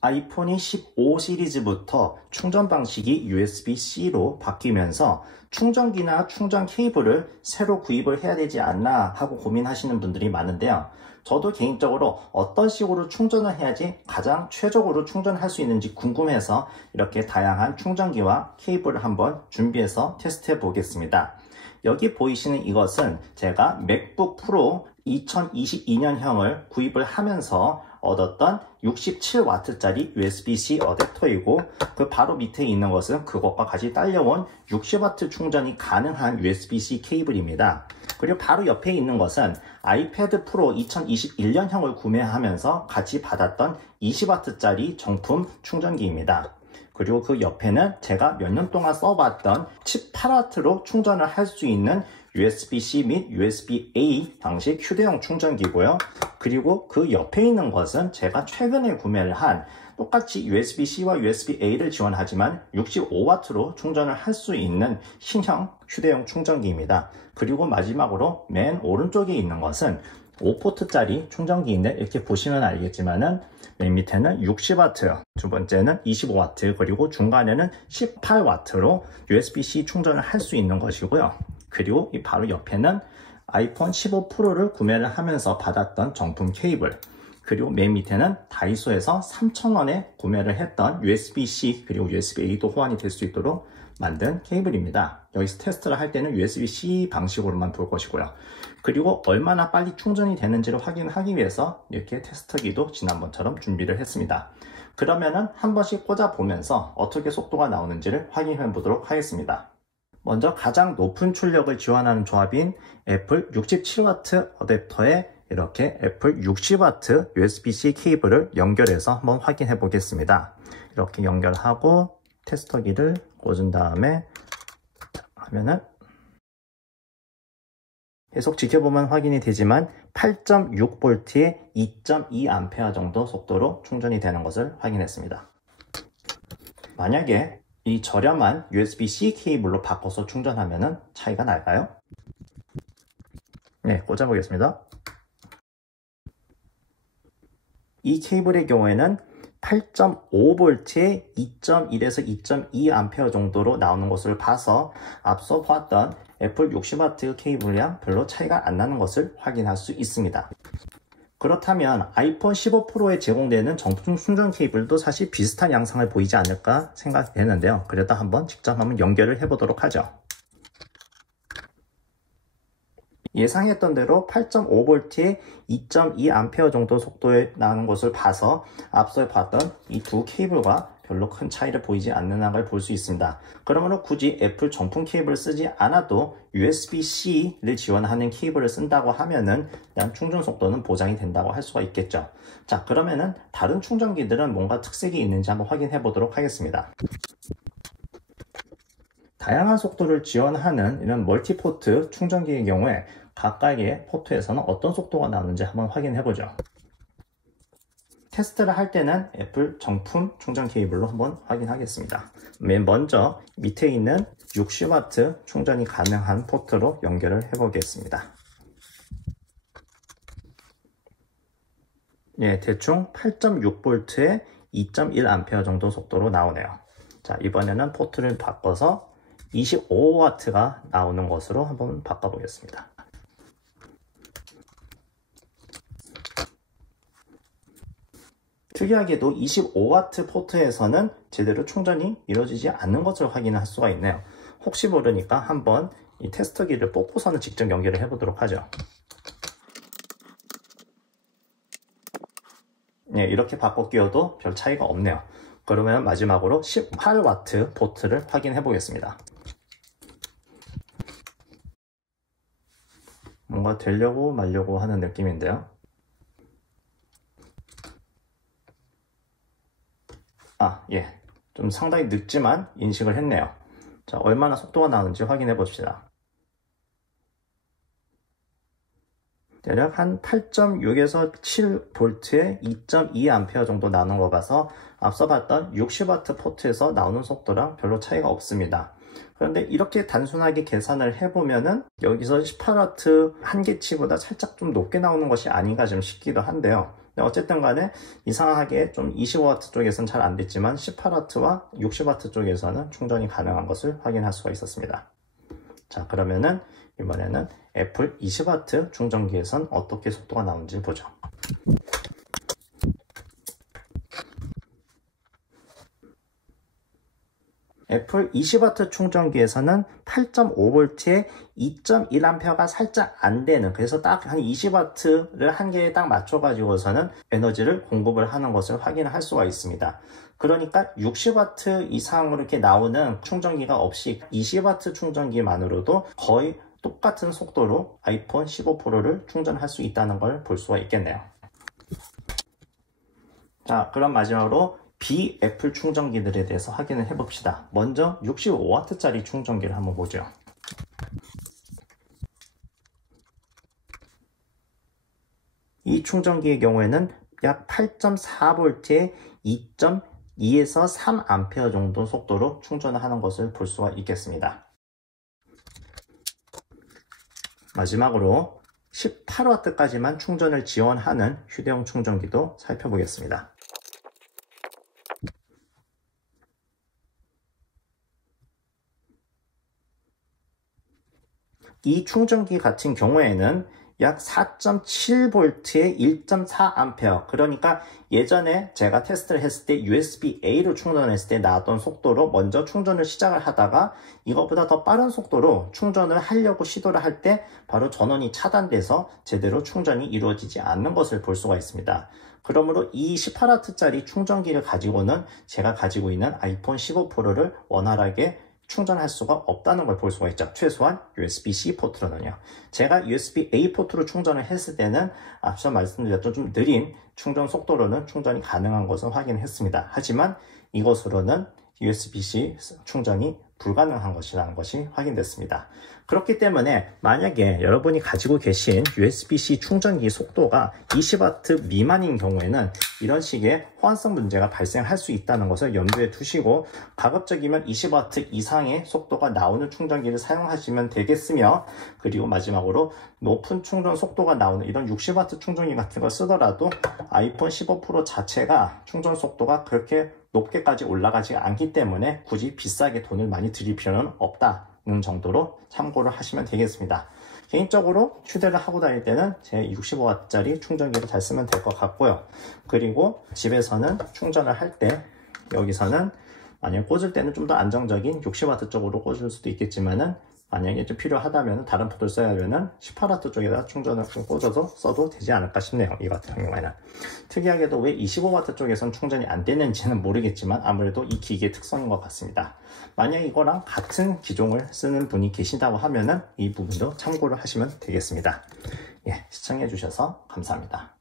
아이폰이 15 시리즈부터 충전 방식이 USB-C로 바뀌면서 충전기나 충전 케이블을 새로 구입을 해야 되지 않나 하고 고민하시는 분들이 많은데요. 저도 개인적으로 어떤 식으로 충전을 해야지 가장 최적으로 충전할 수 있는지 궁금해서 이렇게 다양한 충전기와 케이블을 한번 준비해서 테스트해 보겠습니다. 여기 보이시는 이것은 제가 맥북 프로 2022년형을 구입을 하면서 얻었던 67W짜리 USB-C 어댑터이고, 그 바로 밑에 있는 것은 그것과 같이 딸려온 60W 충전이 가능한 USB-C 케이블입니다. 그리고 바로 옆에 있는 것은 아이패드 프로 2021년형을 구매하면서 같이 받았던 20W짜리 정품 충전기입니다. 그리고 그 옆에는 제가 몇 년 동안 써봤던 18W로 충전을 할 수 있는 USB-C 및 USB-A 방식 휴대용 충전기고요. 그리고 그 옆에 있는 것은 제가 최근에 구매를 한 똑같이 USB-C와 USB-A를 지원하지만 65W로 충전을 할 수 있는 신형 휴대용 충전기입니다. 그리고 마지막으로 맨 오른쪽에 있는 것은 5포트짜리 충전기인데, 이렇게 보시면 알겠지만은 맨 밑에는 60W, 두 번째는 25W, 그리고 중간에는 18W로 USB-C 충전을 할 수 있는 것이고요. 그리고 이 바로 옆에는 아이폰 15 프로를 구매를 하면서 받았던 정품 케이블, 그리고 맨 밑에는 다이소에서 3,000원에 구매를 했던 USB-C 그리고 USB-A도 호환이 될 수 있도록 만든 케이블입니다. 여기서 테스트를 할 때는 USB-C 방식으로만 볼 것이고요. 그리고 얼마나 빨리 충전이 되는지를 확인하기 위해서 이렇게 테스트기도 지난번처럼 준비를 했습니다. 그러면은 한 번씩 꽂아 보면서 어떻게 속도가 나오는지를 확인해 보도록 하겠습니다. 먼저 가장 높은 출력을 지원하는 조합인 애플 67W 어댑터에 이렇게 애플 60W USB-C 케이블을 연결해서 한번 확인해 보겠습니다. 이렇게 연결하고 테스터기를 꽂은 다음에 하면은 계속 지켜보면 확인이 되지만 8.6V에 2.2A 정도 속도로 충전이 되는 것을 확인했습니다. 만약에 이 저렴한 USB-C 케이블로 바꿔서 충전하면 차이가 날까요? 네, 꽂아보겠습니다. 이 케이블의 경우에는 8.5V에 2.1에서 2.2A 정도로 나오는 것을 봐서 앞서 봤던 애플 60W 케이블이랑 별로 차이가 안 나는 것을 확인할 수 있습니다. 그렇다면 아이폰 15 프로에 제공되는 정품 충전 케이블도 사실 비슷한 양상을 보이지 않을까 생각이 되는데요. 그래도 한번 직접 한번 연결을 해보도록 하죠. 예상했던 대로 8.5V에 2.2A 정도 속도에 나오는 것을 봐서 앞서 봤던 이 두 케이블과 별로 큰 차이를 보이지 않는 걸 볼 수 있습니다. 그러므로 굳이 애플 정품 케이블을 쓰지 않아도 USB-C를 지원하는 케이블을 쓴다고 하면은 그냥 충전 속도는 보장이 된다고 할 수가 있겠죠. 자, 그러면은 다른 충전기들은 뭔가 특색이 있는지 한번 확인해 보도록 하겠습니다. 다양한 속도를 지원하는 이런 멀티포트 충전기의 경우에 각각의 포트에서는 어떤 속도가 나오는지 한번 확인해 보죠. 테스트를 할 때는 애플 정품 충전 케이블로 한번 확인하겠습니다. 맨 먼저 밑에 있는 60W 충전이 가능한 포트로 연결을 해 보겠습니다. 예, 대충 8.6V에 2.1A 정도 속도로 나오네요. 자, 이번에는 포트를 바꿔서 25W가 나오는 것으로 한번 바꿔 보겠습니다. 특이하게도 25W 포트에서는 제대로 충전이 이루어지지 않는 것을 확인할 수가 있네요. 혹시 모르니까 한번 이 테스터기를 뽑고서는 직접 연결을 해 보도록 하죠. 네, 이렇게 바꿔 끼워도 별 차이가 없네요. 그러면 마지막으로 18W 포트를 확인해 보겠습니다. 뭔가 되려고 말려고 하는 느낌인데요. 예. 좀 상당히 늦지만 인식을 했네요. 자, 얼마나 속도가 나오는지 확인해 봅시다. 대략 한 8.6에서 7V에 2.2A 정도 나오는 거 봐서 앞서 봤던 60W 포트에서 나오는 속도랑 별로 차이가 없습니다. 그런데 이렇게 단순하게 계산을 해보면은 여기서 18W 한계치보다 살짝 좀 높게 나오는 것이 아닌가 좀 싶기도 한데요. 근데 어쨌든 간에 이상하게 좀 25W 쪽에서는 잘 안 됐지만 18W와 60W 쪽에서는 충전이 가능한 것을 확인할 수가 있었습니다. 자, 그러면은 이번에는 애플 20W 충전기에선 어떻게 속도가 나오는지 보죠. 애플 20W 충전기에서는 8.5V에 2.1A가 살짝 안 되는, 그래서 딱 한 20W를 한 개에 딱 맞춰가지고서는 에너지를 공급을 하는 것을 확인할 수가 있습니다. 그러니까 60W 이상으로 이렇게 나오는 충전기가 없이 20W 충전기만으로도 거의 똑같은 속도로 아이폰 15 프로를 충전할 수 있다는 걸 볼 수가 있겠네요. 자, 그럼 마지막으로 비애플 충전기들에 대해서 확인을 해봅시다. 먼저 65W짜리 충전기를 한번 보죠. 이 충전기의 경우에는 약 8.4V에 2.2에서 3A 정도 속도로 충전을 하는 것을 볼 수가 있겠습니다. 마지막으로 18W까지만 충전을 지원하는 휴대용 충전기도 살펴보겠습니다. 이 충전기 같은 경우에는 약 4.7V에 1.4A, 그러니까 예전에 제가 테스트를 했을 때 USB-A로 충전했을 때 나왔던 속도로 먼저 충전을 시작을 하다가 이것보다 더 빠른 속도로 충전을 하려고 시도를 할 때 바로 전원이 차단돼서 제대로 충전이 이루어지지 않는 것을 볼 수가 있습니다. 그러므로 이 18W짜리 충전기를 가지고는 제가 가지고 있는 아이폰 15 프로를 원활하게 충전할 수가 없다는 걸 볼 수가 있죠. 최소한 USB-C 포트로는요. 제가 USB-A 포트로 충전을 했을 때는 앞서 말씀드렸던 좀 느린 충전 속도로는 충전이 가능한 것을 확인했습니다. 하지만 이것으로는 USB-C 충전이 불가능한 것이라는 것이 확인됐습니다. 그렇기 때문에 만약에 여러분이 가지고 계신 USB-C 충전기 속도가 20W 미만인 경우에는 이런 식의 호환성 문제가 발생할 수 있다는 것을 염두에 두시고 가급적이면 20W 이상의 속도가 나오는 충전기를 사용하시면 되겠으며, 그리고 마지막으로 높은 충전 속도가 나오는 이런 60W 충전기 같은 걸 쓰더라도 아이폰 15 프로 자체가 충전 속도가 그렇게 높게까지 올라가지 않기 때문에 굳이 비싸게 돈을 많이 들일 필요는 없다는 정도로 참고를 하시면 되겠습니다. 개인적으로 휴대를 하고 다닐 때는 제 65W짜리 충전기를 잘 쓰면 될 것 같고요. 그리고 집에서는 충전을 할 때 여기서는 만약에 꽂을 때는 좀 더 안정적인 60W 쪽으로 꽂을 수도 있겠지만은 만약에 좀 필요하다면 다른 포트를 써야 되면 18W 쪽에다 충전을 꽂아서 써도 되지 않을까 싶네요. 이 같은 경우에는. 특이하게도 왜 25W 쪽에선 충전이 안 되는지는 모르겠지만 아무래도 이 기기의 특성인 것 같습니다. 만약 이거랑 같은 기종을 쓰는 분이 계신다고 하면은 이 부분도 참고를 하시면 되겠습니다. 예, 시청해 주셔서 감사합니다.